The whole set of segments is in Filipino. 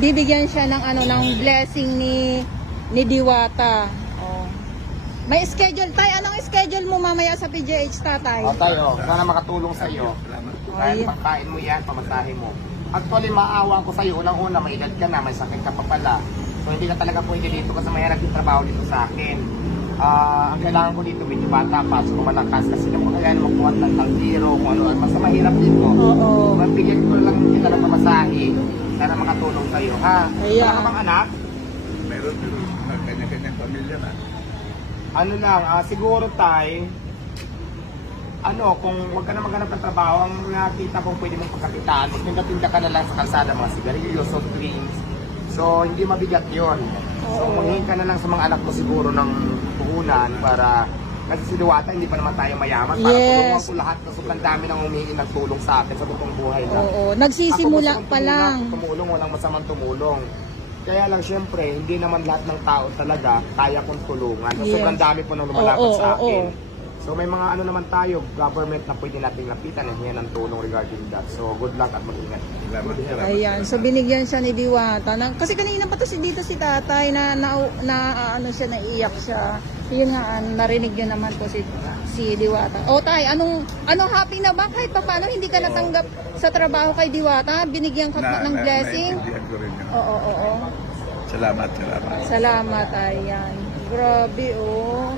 bibigyan siya ng ano, ng blessing ni Diwata. Oh. May schedule tayo. Anong schedule mo mamaya sa PGH, tatay? O tayo, sana makatulong sa iyo. Dahil pagkain mo yan, pamasahe mo. Actually, maawa ko sa iyo. Unang-una, may edad ka na, may sakit ka pa pala. So, hindi ka talaga pwede dito kasi mahirap yung trabaho dito sa akin. Ang kailangan ko dito, medyo bata, pasok ko malakas. Kasi yung kaya naman kuha ng zero, kung ano, mas mahirap dito. Oo. Mabigyan ko lang kita ng pamasahe. Sana makatulong sa iyo, ha? Ayan. Wala ka bang anak? Meron kanya-kanyang pamilya na. Ano lang, siguro tayo, kung wag ka na maghanap ng trabaho, ang nakita kong pwede mong pagkakitaan, magtinda-tinda ka na lang sa kalsada, mga sigarilyo, soft drinks. So, hindi mabigat yon. So, munghin ka na lang sa mga anak mo siguro ng puhunan para kasi si Diwata, hindi pa naman tayo mayaman. Para tulungan ko lahat kasi ang dami nang humingi ng tulong sa akin sa totoong buhay lang. Oo. Nagsisimula Ako, pa lang. Tumulong, walang masamang tumulong. Kaya lang syempre, hindi naman lahat ng tao talaga kaya kong tulungan. Kasi sobrang dami po nang lumalapit sa akin. So may mga ano naman tayo, government na pwede nating lapitan at hiyan ng tulong regarding that. So good luck at mag-ingat. Ayan, so binigyan siya ni Diwata. Kasi kanina pa to dito si tatay na ano siya, naiyak siya. Yun nga, narinig niyo naman po si Diwata. O tay, anong happy na ba? Kahit pa paano hindi ka natanggap sa trabaho kay Diwata? Binigyan ka ng blessing? Naintindihan ko rin yun. Oo. Salamat. Salamat, ayan. Grabe, oh.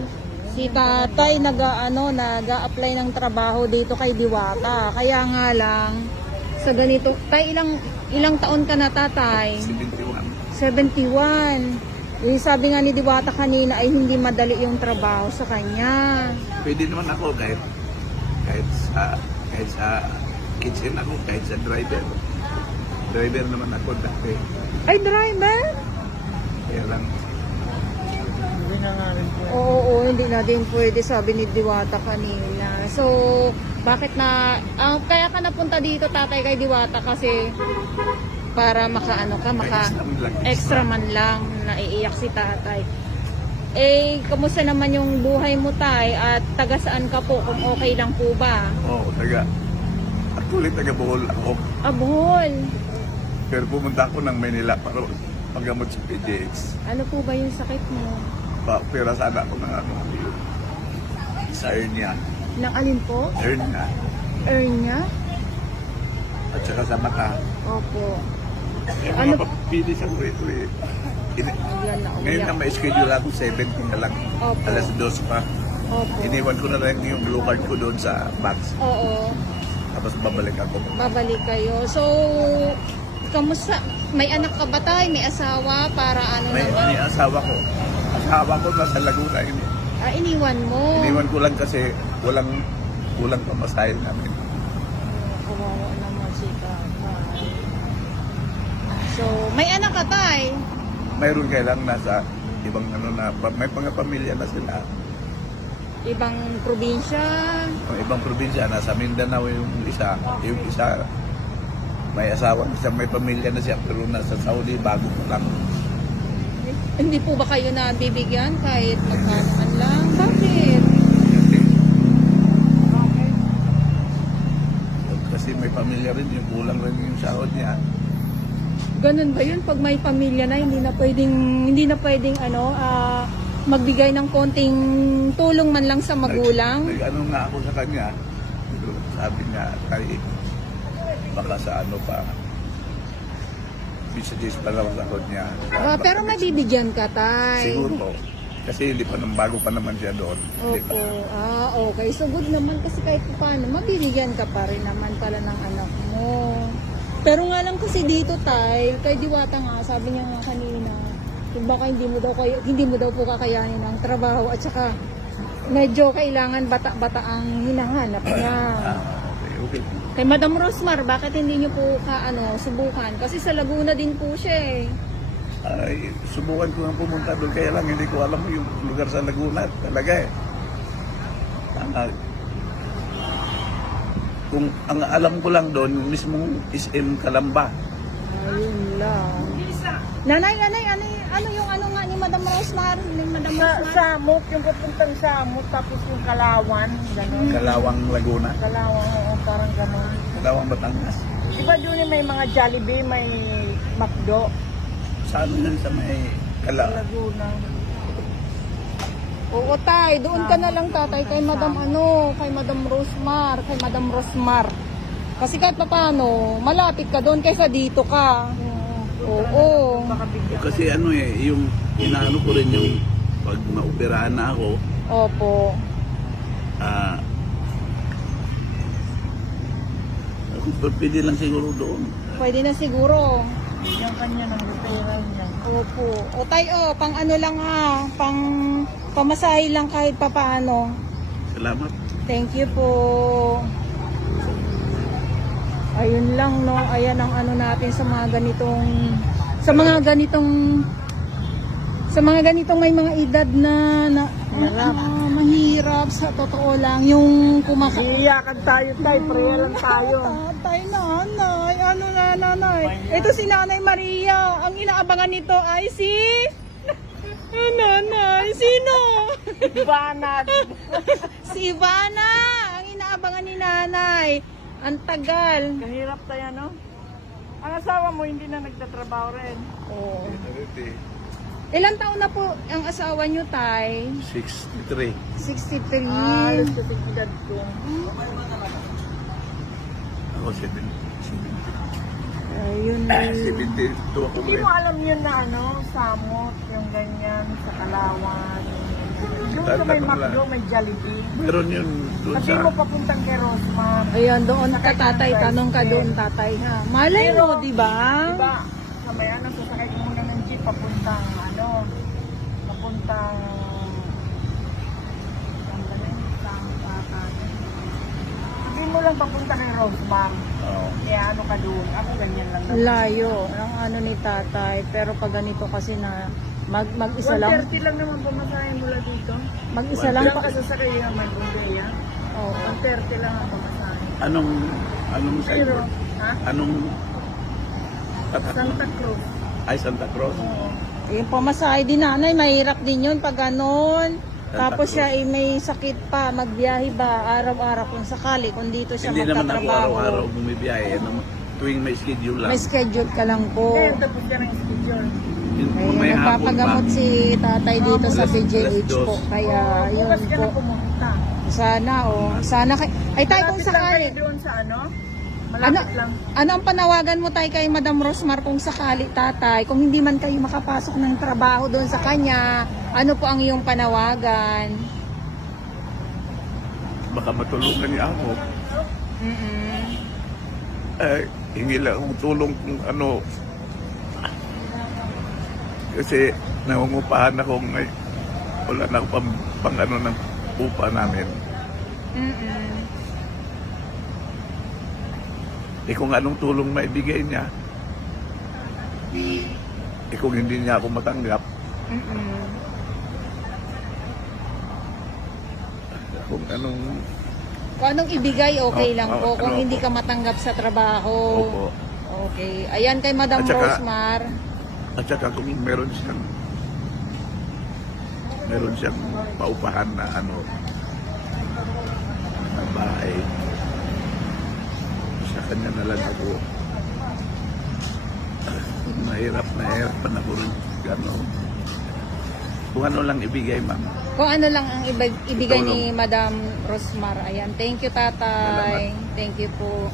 Si tatay nag-a-apply ng trabaho dito kay Diwata. Kaya nga lang, sa ganito, tay, ilang taon ka na, tatay? 71. Sabi nga ni Diwata kanina ay hindi madali yung trabaho sa kanya. Pwede naman ako kahit sa kitchen ako, kahit sa driver. Driver naman ako dati. Ay, driver? Kaya lang, Oo, hindi na din pwede, sabi ni Diwata kanina. So, bakit kaya ka napunta dito, tatay, kay Diwata kasi para extra man lang, naiiyak si tatay. Kamusta naman yung buhay mo, tay? At taga saan ka po, kung okay lang po ba? actually taga Bohol ako. Bohol. Pero pumunta ako ng Manila para paggamot sa PGH. Ano po ba yung sakit mo? Pera sana ako ng sa hernia. Nang alin po? Hernia. Hernia? At saka sa mata. Opo. Ano? Mapapili sa ito eh. Ngayon na may schedule ako 17 na lang. Opo. Alas 2 pa. Opo. Iniwan ko na lang yung blue card ko doon sa box. Oo. Tapos babalik ako. Babalik kayo. So, kamusta? May anak ka ba, tay? May asawa? Para ano May naman? asawa ko. Asawa ko nasa Laguna yun. Iniwan mo? Iniwan ko lang kasi kulang pamasahe namin. Kawawa naman si tatay. So, may anak ka, tay? Mayroon kaya lang nasa ibang may mga pamilya na sila. Ibang probinsya? Ang ibang probinsya, nasa Mindanao yung isa. Yung isa, may asawa na siya, may pamilya na siya, pero nasa Saudi, bago ko lang. Hindi po ba kayo nabibigyan kahit magkano lang? Bakit? Kasi may pamilya rin, yung kulang rin yung sahod niya. Ganun ba yun? Pag may pamilya na, hindi na pwedeng magbigay ng konting tulong man lang sa magulang? Nag-ano nga ako sa kanya, sabi niya, baka sa pa, business pa lang sa niya. Pero may bibigyan ka, tay. Siguro. Kasi bago pa naman siya doon. Opo. Okay. So good naman kasi kahit paano, mabibigyan ka pa rin naman pala ng anak mo. Pero nga lang kasi dito, tay, kay Diwata nga, sabi niya nga kanina, kung baka hindi mo daw po kakayanin ang trabaho at saka medyo kailangan bata-bata ang hinahanap niya. Okay. Kay Madam Rosmar, bakit hindi niyo po subukan? Kasi sa Laguna din po siya eh. Ay, subukan ko nga pumunta doon, kaya lang hindi ko alam yung lugar sa Laguna talaga eh. Kung ang alam ko lang doon, mismong SM Calamba. Ayun lang. Nanay, ano yung nga ni Madam Rosmar? Samok, yung papuntang Samok, tapos yung Kalawan, gano'n. Kalawang Laguna. Kalawang, oo, parang gano'n. Kalawang Batangas. Diba doon may mga Jollibee, may McDo? sa ano yan, sa may Kala. Laguna. Oo, tay. Doon ka na lang, tatay, kay Madam kay Madam Rosmar. Kasi kahit pa paano, malapit ka doon kaysa dito ka. Oo. Baka bigyan ka. Kasi ano yung inaano ko rin yung pag maoperahan na ako, Opo. pwede lang siguro doon. Pwede na siguro. Bigyan ka niya ng referral niya. Opo. O tay, pang ano lang pang pamasahe lang kahit pa paano. Salamat. Thank you po. Ayun lang, no. Ayan ang ano natin sa mga ganitong may mga edad na mahirap sa totoo lang yung Iiyakan tayo, tay. Prayer lang tayo. Tatay, nanay, ano na nanay? Ito si Nanay Maria. Ang inaabangan nito ay si nanay. Sino? Banat. Si Ivana. Ang inaabangan ni nanay. Ang tagal. Kahirap tayo, no? Ang asawa mo hindi na nagtatrabaho rin. Oh. Ilang taon na po ang asawa nyo, tay? 63. 63. Halos kasi edad ko. Ako 70. Ayun. 72 ako Hindi rin. mo alam yun na samot, yung ganyan, sa Kalawan. Doon sa may Macdo, may Jollibee. Meron yun doon Kasi sa... mo papuntang kay Rosmar. Ayan, doon ka, tatay. Tanong ka doon, tatay, ha? Malay mo, di ba? Diba? Sa may sasakay ko muna ng jeep papuntang papuntang sabihin mo lang papunta kay Rosmar. Oo. Kaya ka doon. Ako ganyan lang. Layo ang ano ni tatay. Pero pag ganito kasi na mag-isa lang. 130 lang naman pamasahin mula dito. Mag-isa lang. Diyan ka sasakay yung Magundaya. Oo. 130 lang ang pamasahin. Anong Pero, sector? ha? Anong... Santa Cruz. Ay, Santa Cruz. Oo. Yung pamasahe din nanay, mahirap din yun pag ganon. Tapos Cruz. siya ay may sakit pa, magbiyahe ba araw-araw kung sakali, kung dito siya Hindi naman ako magtatrabaho. araw-araw bumibiyahe. Tuwing may schedule lang. May schedule ka lang po. Ngayon, tapos yan ang schedule. Kung Ay, may hapon pa. nagpapagamot si tatay dito sa Alas- PJH alas dos. po. Kaya yun Bukas ka po. na pumunta. Sana sana ay tay kung Malapit lang sakali. kayo doon sa Malapit lang. Ano ang panawagan mo tay kay Madam Rosmar kung sakali tatay, kung hindi man kayo makapasok ng trabaho doon sa kanya, ano po ang iyong panawagan? Baka matulungan niya ako. Mm-mm. Hingi lang akong tulong kung ano. Kasi nangungupahan ako ngayon. Wala na akong pang ano ng upa namin. Mm-mm. Kung anong tulong maibigay niya, kung hindi niya ako matanggap, Mm-mm. kung anong... Kung anong ibigay, okay Oh, lang oh, po. Kung ano hindi po. ka matanggap sa trabaho. Opo. Okay. Ayan kay Madam At saka- Rosmar. At saka kung meron siyang paupahan na ano, na bahay, sa kanya na lang ako. Mahirap pa na ko rin. Gano'n. Kung ano lang ibigay, ma'am. Kung ano lang ang ibigay ni Tulong. Madam Rosmar. Ayan. Thank you, tatay. Thank you po.